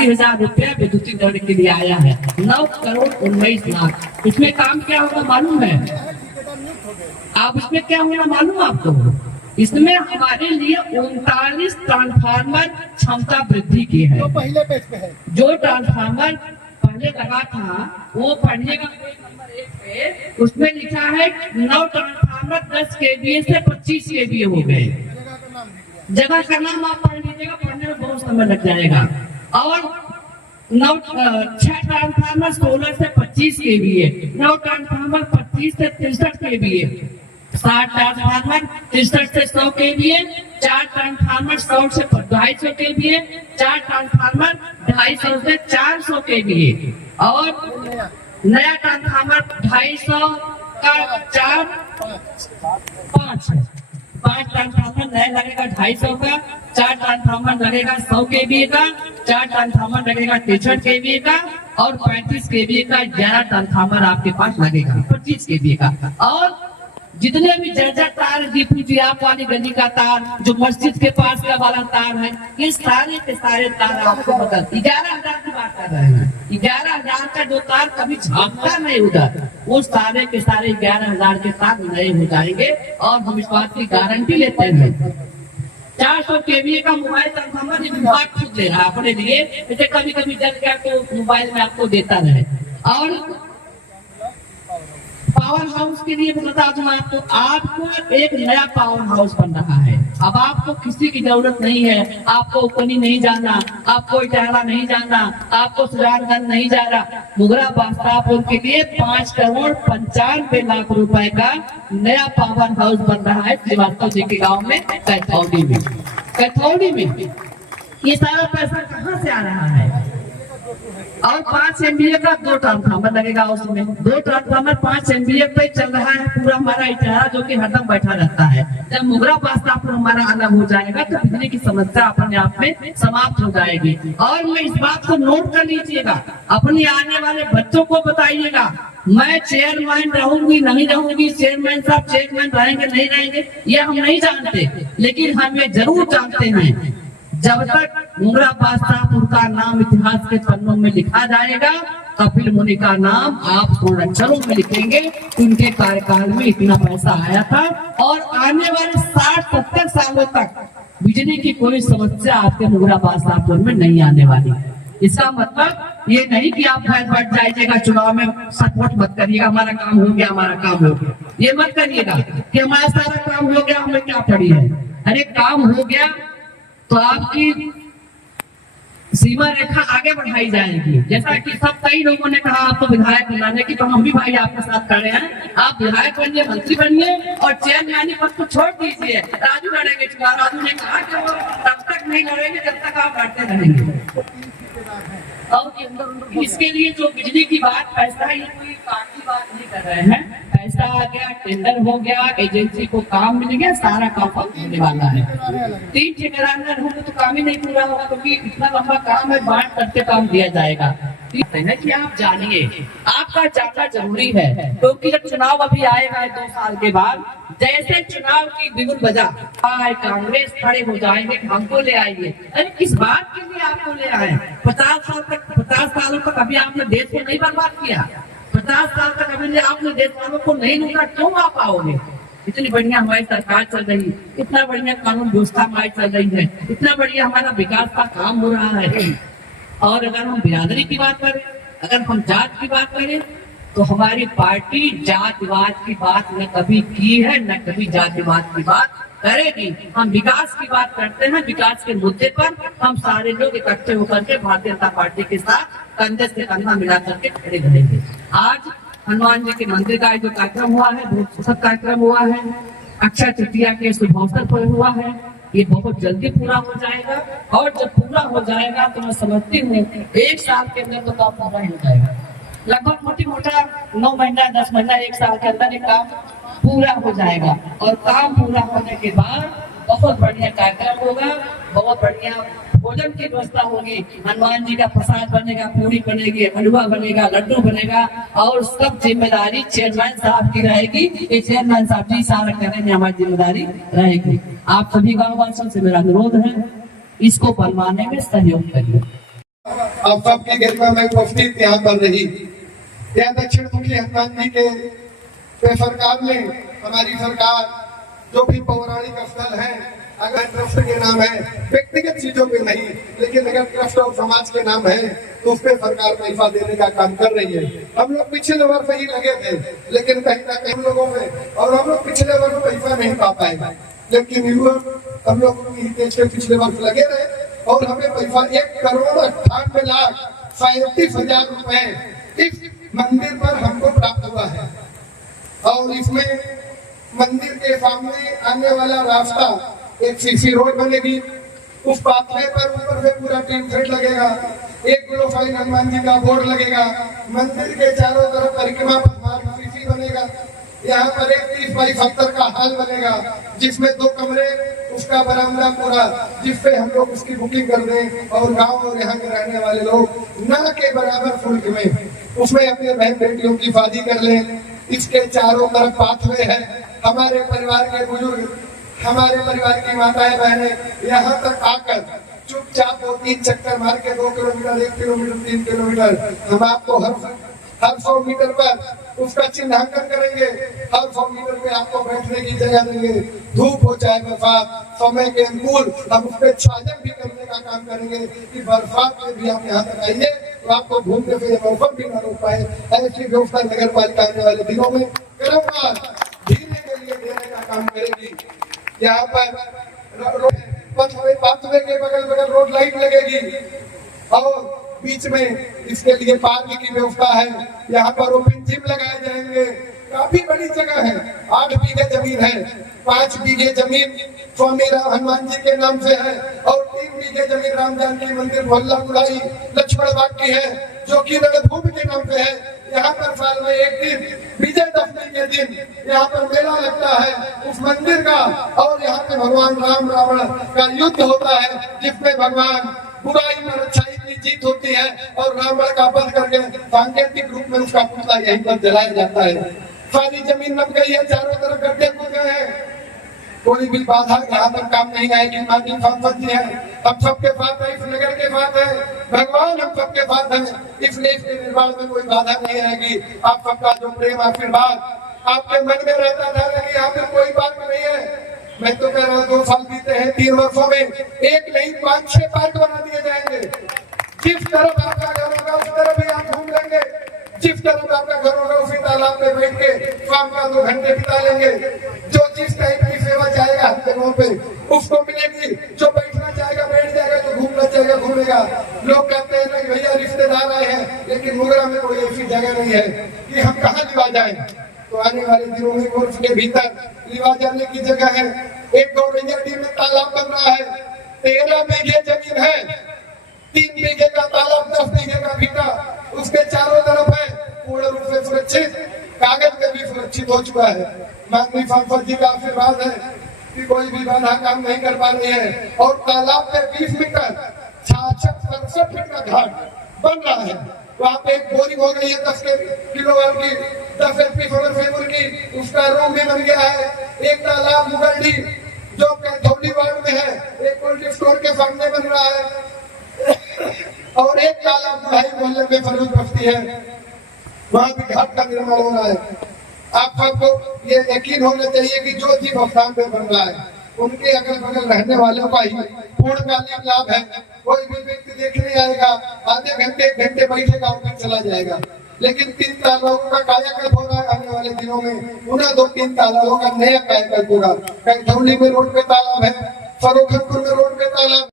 82,000 रुपया विद्युतीय दर के लिए आया है। 9,19,00,000। इसमें काम क्या होगा मालूम है आप? इसमें क्या होगा मालूम आपको? इसमें हमारे लिए 39 ट्रांसफार्मर क्षमता वृद्धि की है। जो पहले पेज पे है, जो ट्रांसफार्मर पहले लगा था वो पढ़िएगा नंबर 1 पे, उसमें लिखा है 9 ट्रांसफार्मर 10 केवीए से 25 केवीए हो गए। जगह का नाम आप पढ़ लीजिएगा, पढ़ने में बहुत समय लग जाएगा। और 6 ट्रांसफार्मर 16 से 25 केवीए, 9 ट्रांसफार्मर 25 से 63 केवीए, 7 ट्रांसफार्मर 63 से 100 केवीए, 4 ट्रांसफार्मर 100 से 250 केवीए, 4 ट्रांसफार्मर 250 से 400 केवीए, और नया ट्रांसफार्मर 250 का 5 ट्रांसफार्मर नया लगेगा 250 का, 4 ट्रांसफार्मर लगेगा 100 केवीए का, 4 ट्रांसफार्मर लगेगा 63 केवीए का, और 35 केवीए का 11 ट्रांसफार्मर आपके पास लगेगा 25 केवीए का। और जितने भी जर्जर तार, डीपीजी आप वाली गली का तार, जो मस्जिद के पास का वाला तार है, ये सारे के सारे तार आपको बदल 11,000 की बात कर रहे हैं। 11,000 का जो तार कभी झाँकता नहीं उधर, वो सारे के सारे 11,000 के तार नए हो जाएंगे। और हम इस बात की गारंटी लेते हैं। 400 केवीए का मोबाइल ट्रांसफार्मर विभाग खुद दे रहा है अपने लिए, जैसे कभी कभी जल गया तो मोबाइल में आपको देता रहे। और पावर हाउस के लिए बता दूं आपको एक नया पावर हाउस बन रहा है। अब आपको किसी की जरूरत नहीं है, आपको उपनी नहीं जाना, आपको इटारा नहीं जाना, आपको सुजानगंज नहीं जाना। मुगरा बास्तापुर के लिए 5,95,00,000 रुपए का नया पावर हाउस बन रहा है श्रीवास्तव जी के गाँव में, कैथौड़ी में। ये सारा पैसा कहाँ से आ रहा है? और 5 MVA का 2 ट्रांसफार्मर लगेगा उसमें। 2 ट्रांसफार्मर 5 MVA पे चल रहा है पूरा हमारा इटारा, जो कि हरदम बैठा रहता है। जब मुगरा बास्तापुर हमारा अलग हो जाएगा तो बिजली की समस्या अपने आप में समाप्त हो जाएगी। और मैं इस बात को नोट कर लीजिएगा, अपने आने वाले बच्चों को बताइएगा, मैं चेयरमैन रहूंगी नहीं रहूंगी, चेयरमैन साहब चेयरमैन रहेंगे नहीं रहेंगे, ये हम नहीं जानते, लेकिन हम ये जरूर जानते हैं जब तक मुगरा बास्तापुर का नाम इतिहास के पन्नों में लिखा जाएगा, कपिल मुनि का नाम आप स्वर्ण में लिखेंगे। उनके कार्यकाल में इतना पैसा आया था, और आने वाले 60-70 सालों तक बिजली की कोई समस्या आपके मुगरा बास्तापुर में नहीं आने वाली। इसका मतलब ये नहीं कि आप घर बैठ जाइएगा, चुनाव में सपोर्ट मत करिएगा, हमारा काम हो गया, हमारा काम हो गया, ये मत करिएगा कि हमारा सारा काम हो गया, हमें क्या पड़ी है। अरे काम हो गया तो आपकी सीमा रेखा आगे बढ़ाई जाएगी। जैसा कि सब कई लोगों ने कहा आपको विधायक बनाने की, तो हम भी भाई आपके साथ खड़े हैं। आप विधायक बनिए, मंत्री बनिए, और चेयरमैन पद को छोड़ दीजिए। राजू लड़ेंगे चुनाव, राजू ने कहा कि वो तब तक नहीं लड़ेंगे जब तक आप लड़ते रहेंगे। और इसके लिए जो बिजली की बात, पैसा ये कोई पार्टी बात नहीं कर रहे हैं, पैसा आ गया, टेंडर हो गया, एजेंसी को काम मिल गया, सारा काम होने वाला है। 3 ठेकेदार होंगे तो काम ही नहीं पूरा होगा, क्योंकि इतना लंबा काम है, बांट करके काम दिया जाएगा। कि आप जानिए, आपका जानना जरूरी है, क्योंकि जब चुनाव अभी आएगा 2 साल के बाद, जैसे चुनाव की बिगुल बजा कांग्रेस खड़े हो जाएंगे, हमको ले आएंगे। अरे किस बात के लिए आपको ले आए? 50 सालों तक अभी आपने देश को नहीं बर्बाद किया, 50 साल तक अभी आपने देश वालों को नहीं लूटा, क्यों आप आओगे? इतनी बढ़िया हमारी सरकार चल रही है, इतना बढ़िया कानून व्यवस्था हमारी चल रही है, इतना बढ़िया हमारा विकास का काम हो रहा है। और अगर हम बिरादरी की बात करें, अगर हम जात की बात करें, तो हमारी पार्टी जातिवाद की बात न कभी की है, न कभी जातिवाद की बात करेगी। हम विकास की बात करते हैं, विकास के मुद्दे पर हम सारे लोग इकट्ठे होकर के भारतीय जनता पार्टी के साथ कंधे से कंधा मिला करके खड़े रहेंगे। आज हनुमान जी के मंदिर का जो कार्यक्रम हुआ है, बहुत सुखद कार्यक्रम हुआ है, अक्षय तृतीया के शुभ अवसर पर हुआ है, ये बहुत जल्दी पूरा हो जाएगा। और जब पूरा हो जाएगा तो मैं समझती हूँ 1 साल के अंदर तो काम पूरा हो जाएगा। लगभग मोटा 9 महीना, 10 महीना, 1 साल के अंदर ये काम पूरा हो जाएगा। और काम पूरा होने के बाद बहुत बढ़िया कार्यक्रम होगा, बहुत बढ़िया भोजन की व्यवस्था होगी, हनुमान जी का प्रसाद बनेगा, पूरी बनेगी, हलवा बनेगा, लड्डू बनेगा, और सब जिम्मेदारी चेयरमैन साहब की रहेगी। ये चेयरमैन साहब जी सारा करने में हमारी जिम्मेदारी रहेगी। आप सभी गाँव वासियों से मेरा अनुरोध है, इसको बनवाने में सहयोग करिए। आप सबकी गरिमा में उपस्थित यहाँ पर रही। यह दक्षिण मुखी हनुमान जी के सरकार ने, हमारी सरकार जो भी पौराणिक स्थल है, अगर ट्रस्ट के नाम है, व्यक्तिगत चीजों पे नहीं, लेकिन अगर ट्रस्ट और समाज के नाम है तो उस पर सरकार पैसा देने का काम कर रही है। हम लोग पिछले वर्ष ही लगे थे, लेकिन कहीं ना कहीं लोगों में, और हम लोग पिछले वर्ष पैसा नहीं पा पाए, लेकिन हम लोग पिछले वर्ष लगे रहे और हमें पैसा 1,98,37,000 रुपए इस मंदिर पर हमको प्राप्त हुआ है। और इसमें मंदिर के सामने आने वाला रास्ता एक सीसी रोड बनेगी, उस पाथवे पर ऊपर से पूरा टीन सेट लगेगा, एक ग्लोफाइन हनुमान जी का बोर्ड लगेगा, मंदिर के चारों तरफ परिक्रमा पथ सीसी बनेगा, यहाँ पर एक 30 बाई 70 का हॉल बनेगा, जिसमें 2 कमरे, उसका बरामदा पूरा, जिसपे हम लोग उसकी बुकिंग कर दें और गांव और यहाँ के रहने वाले लोग न के बराबर शुल्क में उसमें अपने बहन बेटियों की शादी कर लें। इसके चारों तरफ पाथवे है, हमारे परिवार के बुजुर्ग, हमारे परिवार की माताएं बहनें यहाँ तक आकर चुपचाप 2-3 चक्कर मार के 2 किलोमीटर, 1 किलोमीटर, 3 किलोमीटर हम आपको हर 100 मीटर पर उसका चिन्हांकन करेंगे, हर 100 मीटर पे आपको बैठने की जगह देंगे, धूप हो चाहे बरसात, समय के अनुकूल हम उस पर छाजन भी करने का काम करेंगे कि बरसात में भी आप यहाँ तक आइए तो आपको घूमने से मौसम भी न रोक पाए। ऐसी व्यवस्था नगर पालिका आने वाले दिनों में क्रमवार धीरे के लिए देने का काम करेगी। यहाँ पर पाथवे के बगल रोड लाइट लगेगी और बीच में इसके लिए पार्क की व्यवस्था है। यहाँ पर ओपन जिम लगाए जाएंगे। काफी बड़ी जगह है, 8 बीघे जमीन है, 5 बीघे जमीन स्वामी हनुमान जी के नाम से है और 3 बीघे जमीन राम जानकी मंदिर मोहल्ला गुड़ाई लक्ष्मण बाग की है, जो कि रणभूमि के नाम पे है। यहाँ पर साल में एक दिन विजयदशमी के दिन यहाँ पर मेला लगता है उस मंदिर का, और यहाँ पे भगवान राम रावण का युद्ध होता है, जिसमें भगवान बुराई पर अच्छाई की जीत होती है और रावण का वध करके सांकेतिक रूप में उसका पुतला यहीं पर जलाया जाता है। सारी जमीन नप गई है, चारों तरफ गड्ढे खुद गए हैं, कोई भी बाधा यहाँ तक काम नहीं आएगी। माननीय सांसद जी है, हम सबके साथ है, इस नगर के साथ है, भगवान हम सबके साथ है, इसलिए इसके निर्माण में कोई बाधा नहीं आएगी। आप सबका जो प्रेम आशीर्वाद आपके मन में रहता था कि यहाँ पे कोई बात नहीं है, मैं तो कह रहा हूँ 2 साल बीते हैं, 3 वर्षों में 1 नहीं 5-6 पार्क बना दिए जाएंगे। जिस तरफ आपका घर होगा उस तरफ ही आप घूम लेंगे, जिस तरफ आपका घर होगा उसी तालाब में बैठ के शाम का 2 घंटे बिता लेंगे। जो जिस टाइप की सेवा चाहेगा हर जगहों पे उसको मिलेगी, जो बैठना चाहेगा बैठ जाएगा, जो घूमना चाहेगा घूमेगा। लोग कहते हैं ना भैया रिश्तेदार आए हैं, लेकिन मुगरा में कोई ऐसी जगह नहीं है कि हम कहाँ लिवा जाए। तो आने वाले दिनों में गोल्फ के भीतर लिवा जाने की जगह है। एक गौरैया में तालाब बन रहा है, 13 बीघे जमीन है, 3 बीघे का तालाब, 10 बीघे का भीटा, उसके चारों तरफ है, पूर्ण रूप से सुरक्षित, कागज पे भी सुरक्षित हो चुका है। माननीय सांसद जी का आशीर्वाद है कि कोई भी बाधा काम नहीं कर पा रही है। और तालाब पे 20 मीटर 66-67 फीट का घाट बन रहा है, वहाँ पे एक बोरिंग हो गई है 10 किलोवाट की, 10 HP सोलर फेबर की, उसका रूम भी बन गया है। एक तालाब मुगलडी जो कैथोली वार्ड में है, एक कोल्ड स्टोर के सामने बन रहा है और एक तालाब बुढ़ाई मोहल्ले में फरूज बस्ती है, वहाँ भी घाट का निर्माण हो रहा है। आप सबको ये यकीन होना चाहिए कि जो जीव स्थान पे बन रहा है उनके अगल बगल रहने वालों का ही पूर्णकालीन लाभ है। कोई भी व्यक्ति देखने आएगा, आधे घंटे 1 घंटे बैठेगा और फिर चला जाएगा, लेकिन 3 तालाबों का कायाकल्प हो रहा है। आने वाले दिनों में उन्हें 2-3 तालाबों का नया कायाकल्प होगा। कैथौली में रोड पे तालाब है, फरोखतपुर में रोड पे तालाब